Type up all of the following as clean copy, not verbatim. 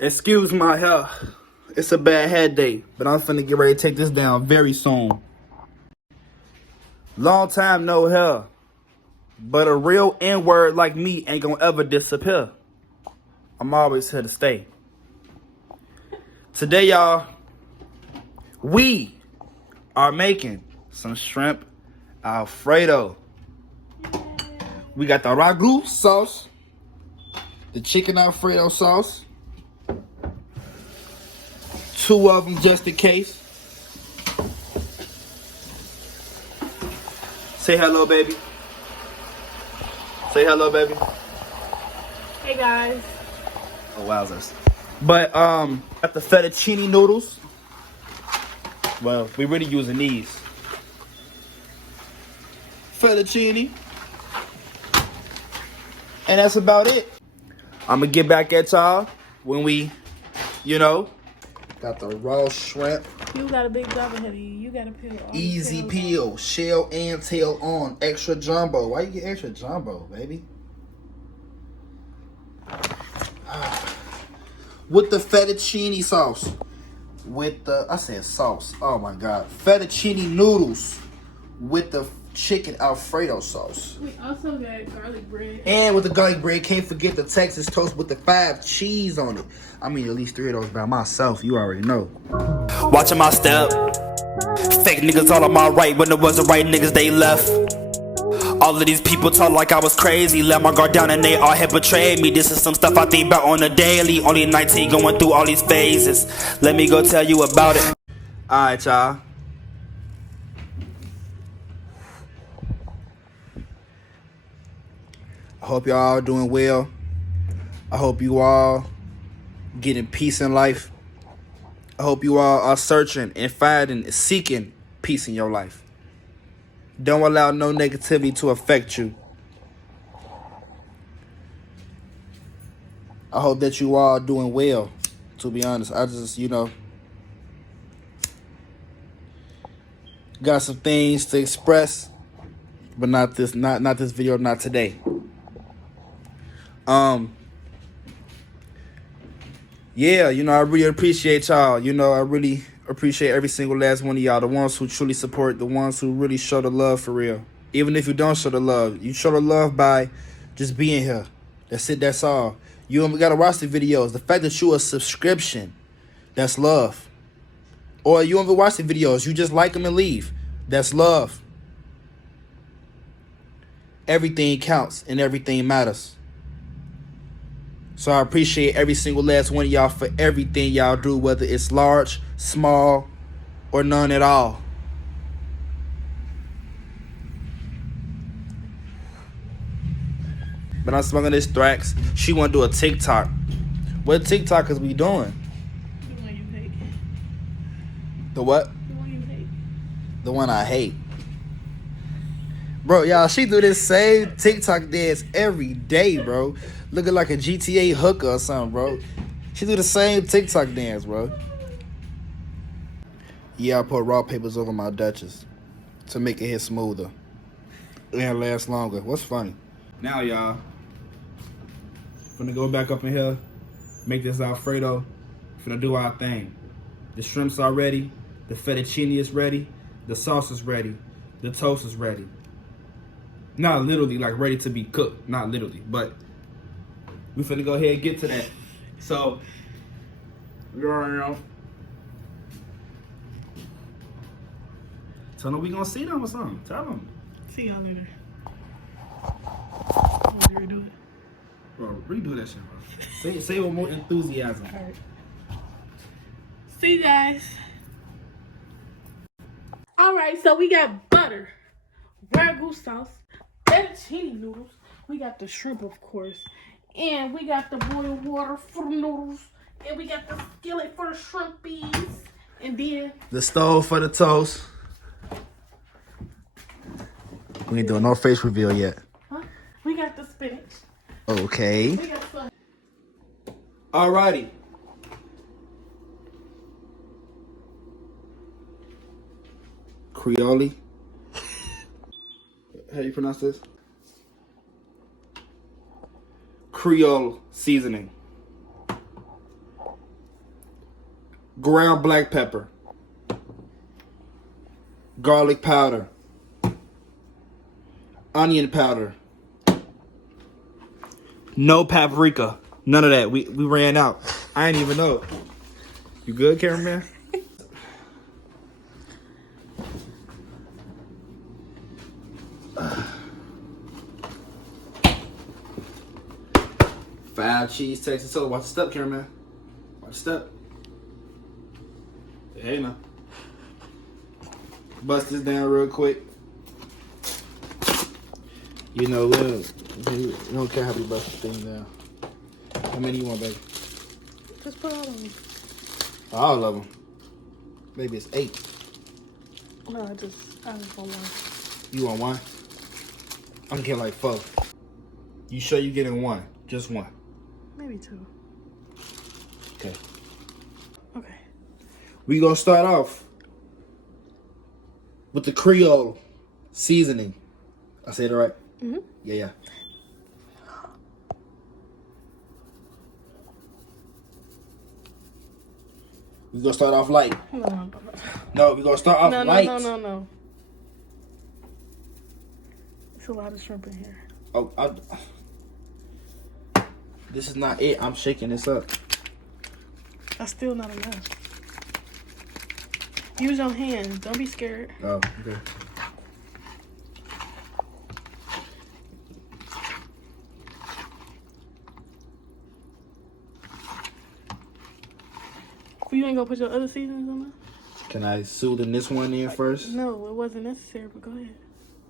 Excuse my hair. It's a bad head day, but I'm finna get ready to take this down very soon. Long time no hair, but a real N-word like me ain't gonna ever disappear. I'm always here to stay. Today, y'all, we are making some shrimp Alfredo. We got the ragu sauce, the chicken Alfredo sauce, 2 of them just in case. Say hello, baby. Say hello, baby. Hey guys. Oh, wowzers. But, got the fettuccine noodles. Well, we really using these. Fettuccine. And that's about it. I'm gonna get back at y'all when we, got the raw shrimp. You got a big job ahead of you. You gotta peel all Easy the peel, shell and tail on, extra jumbo. Why you get extra jumbo, baby? With the fettuccine sauce. With the, I said sauce. Oh my God. Fettuccine noodles with the chicken Alfredo sauce. We also got garlic bread. And with the garlic bread, can't forget the Texas toast with the 5 cheese on it. I mean, at least 3 of those by myself. You already know. Watching my step. Fake niggas all on my right when it wasn't right niggas they left. All of these people talk like I was crazy. Let my guard down and they all had betrayed me. This is some stuff I think about on a daily. Only 19 going through all these phases. Let me go tell you about it. Alright, y'all. I hope y'all doing well. I hope you all getting peace in life. I hope you all are searching and finding and seeking peace in your life. Don't allow no negativity to affect you. I hope that you all doing well, to be honest. I just, got some things to express, but not this video, not today. Yeah, I really appreciate y'all. I really appreciate every single last one of y'all. The ones who truly support, the ones who really show the love for real. Even if you don't show the love, you show the love by just being here. That's it, that's all. You don't gotta watch the videos. The fact that you a subscription, that's love. Or you don't even watch the videos, you just like them and leave. That's love. Everything counts and everything matters. So I appreciate every single last one of y'all for everything y'all do, whether it's large, small, or none at all. But I'm smoking this Thrax. She want to do a TikTok. What TikTokers we doing? The one you hate. The what? The one you hate. The one I hate. Bro, y'all, she do this same TikTok dance every day, bro. Looking like a GTA hooker or something, bro. She do the same TikTok dance, bro. Yeah, I put raw papers over my Dutchess to make it hit smoother and last longer. What's funny? Now, y'all, finna go back up in here, make this Alfredo. Finna do our thing. The shrimps are ready. The fettuccine is ready. The sauce is ready. The toast is ready. Not literally like ready to be cooked. Not literally, but we finna go ahead and get to that. So, you already know. Tell them we gonna see them or something. Tell them. See y'all later. Oh, did we do it? Bro, redo that shit, bro. Say it with more enthusiasm. All right. See you guys. All right, so we got butter, ragu sauce, fettuccine noodles. We got the shrimp, of course. And we got the boiled water for the noodles. And we got the skillet for the shrimpies. And then The stove for the toast. We ain't doing no face reveal yet. we got the spinach. Okay. We got some. Alrighty. Creole. How you pronounce this? Creole seasoning. ground black pepper, garlic powder, onion powder, no paprika, none of that. We ran out. I didn't even know. You good, cameraman? Five cheese Texas soda. Watch the step, cameraman. Watch the step. Hey now. Bust this down real quick. You know, we don't care how we bust the thing down. How many you want, baby? Just put all of them. All of them. Maybe it's 8. No, I just want one. You want one? I'm getting like 4. You sure you getting one? Just one? Maybe 2. Okay. Okay. We gonna start off with the Creole seasoning. I said it right? Mm-hmm. Yeah. We gonna start off light. No, we gonna start off light. No. It's a lot of shrimp in here. Oh, this is not it. I'm shaking this up. That's still not enough. Use your hands. Don't be scared. Oh, okay. You ain't gonna put your other seasonings on there? Can I season this one in first? No, it wasn't necessary, but go ahead.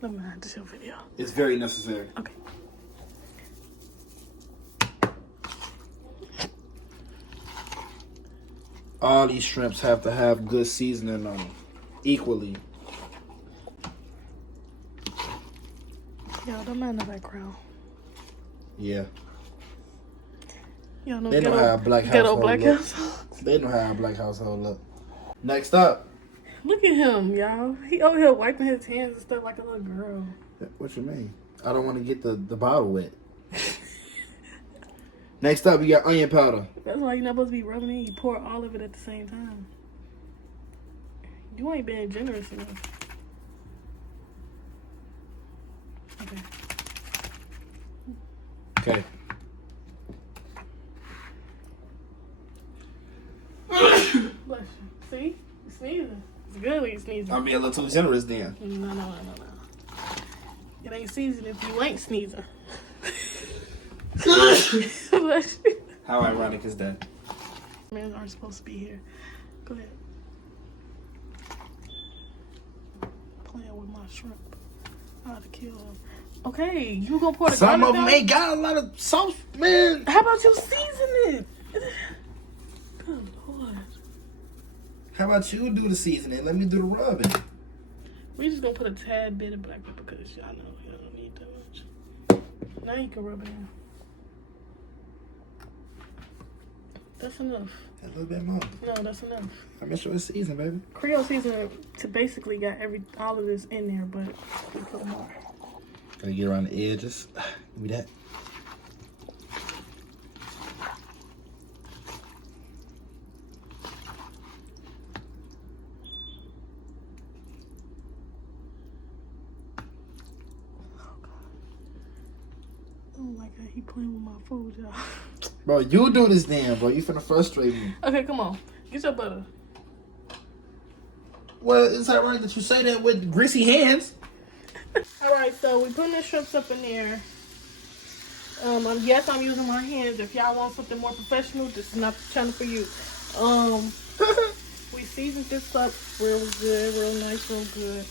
Let me have to show video. It's very necessary. Okay. All these shrimps have to have good seasoning on them. Equally. Y'all don't mind the background. Yeah. Y'all know They know how a black household look. They know how a black household look. Next up. Look at him, y'all. He over here wiping his hands and stuff like a little girl. What you mean? I don't want to get the bottle wet. Next up, we got onion powder. That's why you're not supposed to be rubbing it. You pour all of it at the same time. You ain't being generous enough. Okay. Bless you. See? You sneezing. It's good when you sneezing. I'm being a little too generous then. No. It ain't season if you ain't sneezing. How ironic is that? Men aren't supposed to be here. Go ahead. Playing with my shrimp. I ought to kill them. Okay, you gonna pour the Some garlic of them down? ain't got a lot of sauce, man. How about you season it? Good Lord. How about you do the seasoning? Let me do the rubbing. We just gonna put a tad bit of black pepper because y'all know y'all don't need that much. Now you can rub it in. That's enough. A little bit more. No, that's enough. I make sure it's seasoned, baby. Creole seasoning to basically got all of this in there, but we put more. Gotta get around the edges. Give me that. Oh my God, he playing with my food, y'all. Bro, you do this then, bro. You finna frustrate me. Okay, come on. Get your butter. Well, it's ironic that you say that with greasy hands. Alright, so we putting the shrimps up in there. Yes, I'm using my hands. If y'all want something more professional, this is not the channel for you. We seasoned this up real good, real nice, real good.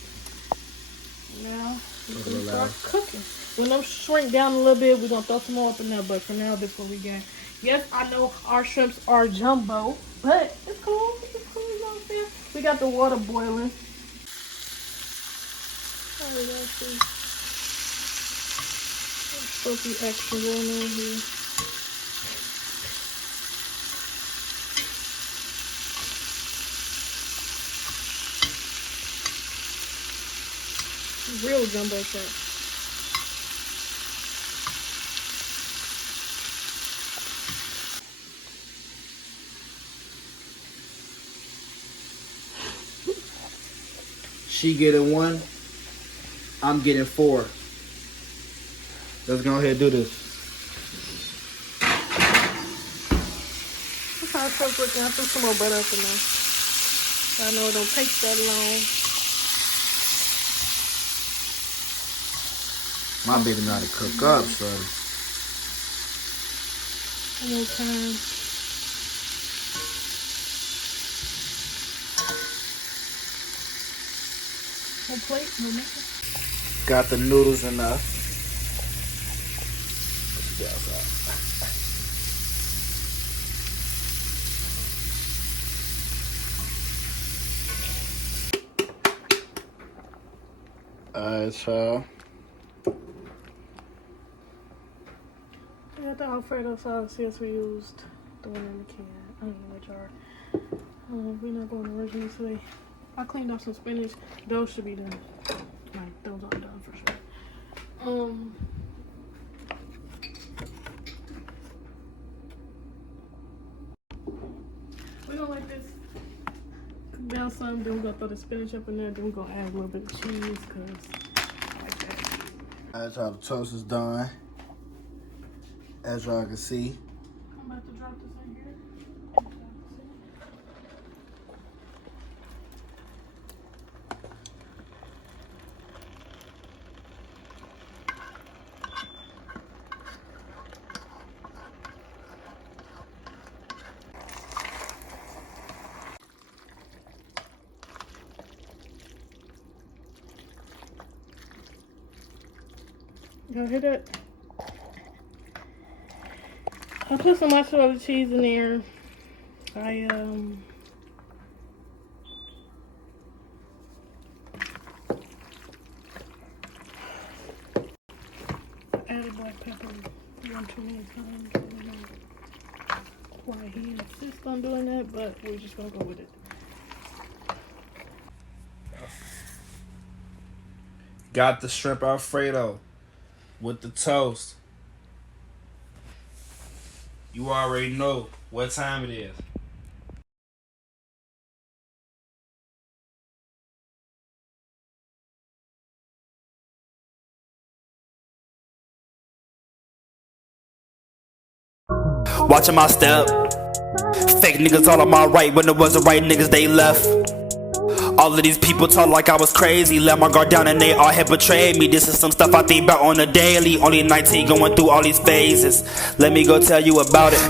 Now we can start cooking. When them shrink down a little bit, we're gonna throw some more up in there. But for now, this is what we got. Yes, I know our shrimps are jumbo, but it's cool. It's cool. You know what I'm saying? We got the water boiling. Oh, we got this. Supposed to be extra going on here. Real jumbo shrimp. She getting 1. I'm getting 4. Let's go ahead and do this. That's how it's supposed to look. I threw some more butter up in there. So I know it don't take that long. My baby know how to cook up, so. One more time. One plate, no nothing. Got the noodles enough. Let's get outside. Alright, y'all. Yeah, the Alfredo sauce, yes, we used the one in the can. I don't know what jar. We're not going original today. I cleaned up some spinach. Those should be done. Like, those aren't done for sure. We're gonna let this cook down some. Then we're gonna throw the spinach up in there. Then we're gonna add a little bit of cheese, because I like that. Alright, y'all, the toast is done. As y'all can see. I'm about to drop this in here. Y'all hear that? I put some mozzarella cheese in there. I added black pepper 1 too many times. I don't know why he insists on doing that, but we're just gonna go with it. Got the shrimp Alfredo with the toast. You already know what time it is. Watching my step. Fake niggas all on my right when it wasn't right niggas they left. All of these people talk like I was crazy. Let my guard down and they all had betrayed me. This is some stuff I think about on a daily. Only 19 going through all these phases. Let me go tell you about it.